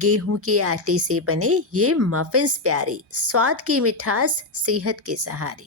गेहूं के आटे से बने ये मफिन्स प्यारे, स्वाद की मिठास, सेहत के सहारे।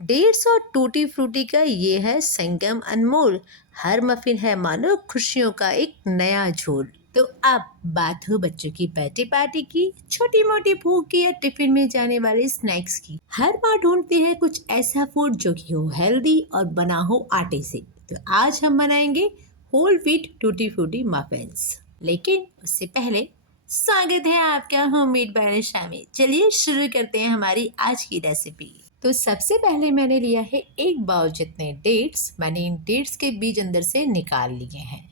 डेट्स और टूटी फ्रूटी का ये है संगम अनमोल। हर मफिन है मानो खुशियों का एक नया झोल। तो अब बात हो बच्चों की बर्थडे पार्टी की, छोटी मोटी भूख की या टिफिन में जाने वाले स्नैक्स की। हर बार ढूंढते हैं कुछ ऐसा फूड जो कि हो हेल्दी और बना हो आटे से। तो आज हम बनाएंगे whole wheat tutti frutti muffins. लेकिन उससे पहले स्वागत है आपका होममेड बारिशा में। चलिए शुरू करते हैं हमारी आज की रेसिपी। तो सबसे पहले मैंने लिया है 1 बाउल जितने डेट्स। मैंने इन डेट्स के बीज अंदर से निकाल लिए हैं।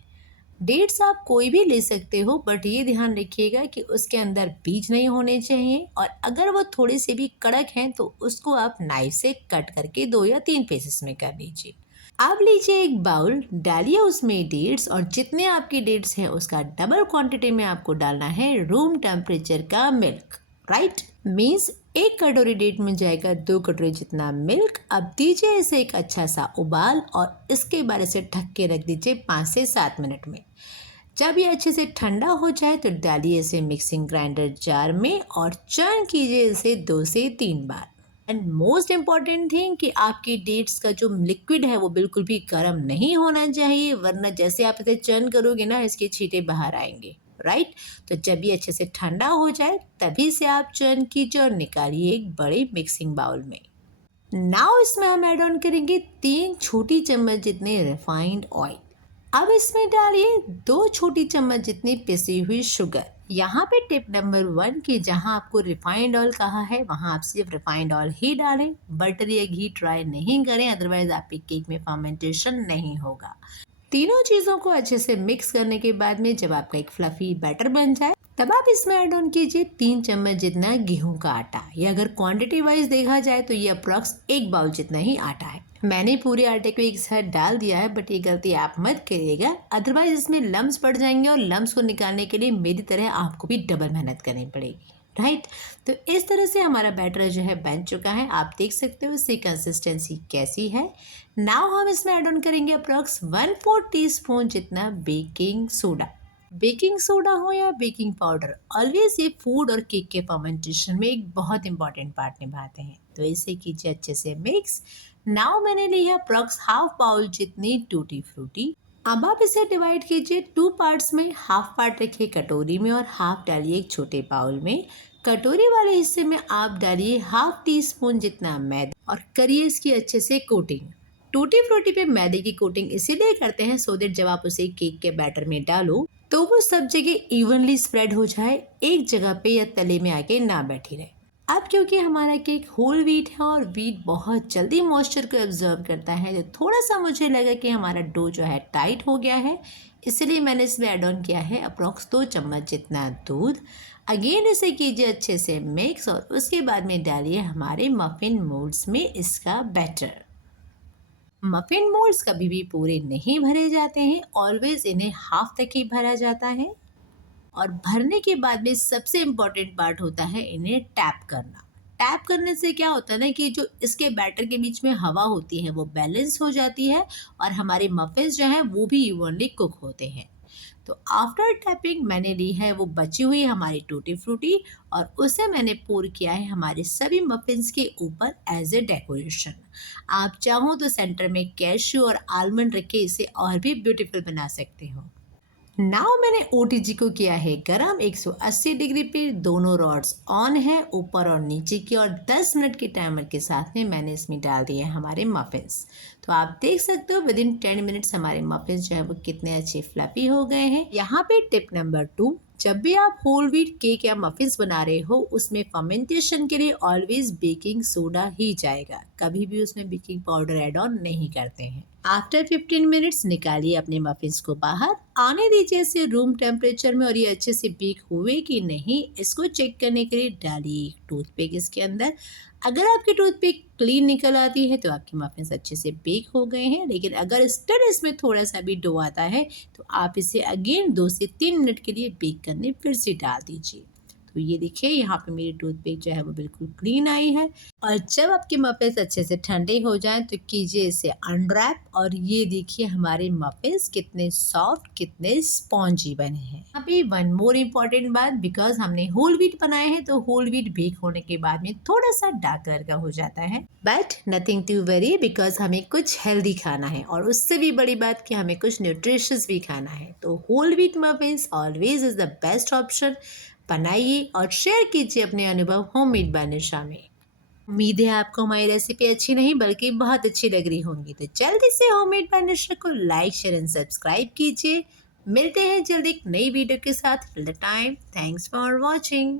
डेट्स आप कोई भी ले सकते हो, बट ये ध्यान रखिएगा कि उसके अंदर बीज नहीं होने चाहिए, और अगर वो थोड़े से भी कड़क हैं तो उसको आप नाइफ से कट करके 2 या 3 पीसेस में कर लीजिए। अब लीजिए 1 बाउल, डालिए उसमें डेट्स, और जितने आपके डेट्स हैं उसका डबल क्वांटिटी में आपको डालना है रूम टेम्परेचर का मिल्क। राइट, मीन्स 1 कटोरी डेट में जाएगा 2 कटोरी जितना मिल्क। अब दीजिए इसे एक अच्छा सा उबाल, और इसके बाद इसे ढक के रख दीजिए 5 से 7 मिनट में। जब ये अच्छे से ठंडा हो जाए तो डालिए इसे मिक्सिंग ग्राइंडर जार में और चर्न कीजिए इसे 2 से 3 बार। एंड मोस्ट इम्पॉर्टेंट थिंग कि आपकी डेट्स का जो लिक्विड है वो बिल्कुल भी गर्म नहीं होना चाहिए, वरना जैसे आप इसे चर्न करोगे ना, इसके छींटे बाहर आएंगे। राइट, तो जब ये अच्छे से ठंडा हो जाए तभी से आप चर्न कीजिए और निकालिए एक बड़े मिक्सिंग बाउल में। नाउ इसमें हम ऐड ऑन करेंगे 3 छोटी चम्मच जितने रिफाइंड ऑयल। अब इसमें डालिए 2 छोटी चम्मच जितनी पिसी हुई शुगर। यहाँ पे टिप नंबर 1 कि जहाँ आपको रिफाइंड ऑयल कहा है वहाँ आप सिर्फ रिफाइंड ऑयल ही डालें, बटर या घी ट्राई नहीं करें, अदरवाइज आपके केक में फर्मेंटेशन नहीं होगा। तीनों चीज़ों को अच्छे से मिक्स करने के बाद में जब आपका एक फ्लफी बैटर बन जाए तब आप इसमें ऐड ऑन कीजिए 3 चम्मच जितना गेहूं का आटा। ये अगर क्वांटिटी वाइज देखा जाए तो ये अप्रॉक्स 1 बाउल जितना ही आटा है। मैंने पूरे आटे को एक साथ डाल दिया है, बट ये गलती आप मत करिएगा, अदरवाइज इसमें लम्स पड़ जाएंगे और लम्स को निकालने के लिए मेरी तरह आपको भी डबल मेहनत करनी पड़ेगी। राइट, तो इस तरह से हमारा बैटर जो है बन चुका है। आप देख सकते हो इसकी कंसिस्टेंसी कैसी है। नाउ हम इसमें ऐड ऑन करेंगे अप्रॉक्स 1/4 टीस्पून जितना बेकिंग सोडा। बेकिंग सोडा हो या बेकिंग पाउडर, ऑलवेज ये फूड और केक के फर्मेंटेशन में एक बहुत इंपॉर्टेंट पार्ट निभाते हैं। तो इसे कीजिए अच्छे से मिक्स। नाउ मैंने ली है अप्रॉक्स हाफ बाउल जितनी टूटी फ्रूटी। अब आप इसे डिवाइड कीजिए 2 पार्ट्स में। हाफ पार्ट रखिए कटोरी में और हाफ डालिए एक छोटे बाउल में। कटोरी वाले हिस्से में आप डालिए हाफ टी स्पून जितना मैदा और करिए इसकी अच्छे से कोटिंग। टूटी फ्रूटी पे मैदे की कोटिंग इसीलिए करते हैं सो दैट जब आप उसे केक के बैटर में डालो तो वो सब जगह इवनली स्प्रेड हो जाए, एक जगह पे या तले में आके ना बैठी रहे। अब क्योंकि हमारा केक होल व्हीट है और व्हीट बहुत जल्दी मॉइस्चर को एब्जॉर्ब करता है, तो थोड़ा सा मुझे लगा कि हमारा डो जो है टाइट हो गया है, इसलिए मैंने इसमें ऐड ऑन किया है अप्रॉक्स 2 चम्मच जितना दूध। अगेन इसे कीजिए अच्छे से मिक्स और उसके बाद में डालिए हमारे मफिन मोल्ड्स में इसका बैटर। मफिन मोल्ड्स कभी भी पूरे नहीं भरे जाते हैं, ऑलवेज इन्हें हाफ तक ही भरा जाता है। और भरने के बाद में सबसे इम्पॉर्टेंट पार्ट होता है इन्हें टैप करना। टैप करने से क्या होता है ना कि जो इसके बैटर के बीच में हवा होती है वो बैलेंस हो जाती है और हमारे मफिन्स जो हैं वो भी इवनली कुक होते हैं। तो आफ्टर टैपिंग मैंने ली है वो बची हुई हमारी टूटी फ्रूटी और उसे मैंने पोर किया है हमारे सभी मफिन्स के ऊपर एज ए डेकोरेशन। आप चाहो तो सेंटर में कैश्यू और आलमंड रख के इसे और भी ब्यूटीफुल बना सकते हो। नाउ मैंने ओटीजी को किया है गरम 180 डिग्री पे। दोनों रॉड्स ऑन है ऊपर और नीचे की, और 10 मिनट के टाइमर के साथ में मैंने इसमें डाल दिए हमारे मफिन्स। तो आप देख सकते हो विद इन 10 मिनट्स हमारे मफिन्स जो है वो कितने अच्छे फ्लफी हो गए हैं। यहाँ पे टिप नंबर 2, जब भी आप होल व्हीट केक या मफिन्स बना रहे हो उसमें फर्मेंटेशन के लिए ऑलवेज बेकिंग सोडा ही जाएगा, कभी भी उसमें बेकिंग पाउडर ऐड ऑन नहीं करते हैं। आफ्टर 15 मिनट्स निकालिए अपने मफिन्स को बाहर, आने दीजिए इसे रूम टेम्परेचर में, और ये अच्छे से बेक हुए कि नहीं इसको चेक करने के लिए डालिए एक टूथपिक इसके अंदर। अगर आपकी टूथपिक क्लीन निकल आती है तो आपके मफिन्स अच्छे से बेक हो गए हैं, लेकिन अगर स्टिल इसमें थोड़ा सा भी डो आता है तो आप इसे अगेन 2 से 3 मिनट के लिए बेक करने फिर से डाल दीजिए। तो ये देखिए यहाँ पे मेरी टूथपिक जो है वो बिल्कुल क्लीन आई है। और जब आपके मफिन्स अच्छे से ठंडे हो जाएं तो कीजिए इसे अनरैप और ये देखिए हमारे मफिन्स कितने सॉफ्ट कितने स्पॉन्जी बने हैं। अभी वन मोर इम्पॉर्टेंट बात, बिकॉज हमने होल व्हीट बनाए हैं तो होल व्हीट बेक होने के बाद में थोड़ा सा डार्क कलर का हो जाता है, but nothing to worry because हमें कुछ हेल्दी खाना है और उससे भी बड़ी बात कि हमें कुछ न्यूट्रिशियस भी खाना है। तो whole wheat muffins always is the best option. बनाइए और शेयर कीजिए अपने अनुभव होममेड बानिशा में। उम्मीद है आपको हमारी रेसिपी अच्छी नहीं बल्कि बहुत अच्छी लग रही होंगी, तो जल्दी से होममेड बानिशा को लाइक शेयर एंड सब्सक्राइब कीजिए। मिलते हैं जल्दी एक नई वीडियो के साथ। Till the time, thanks for watching.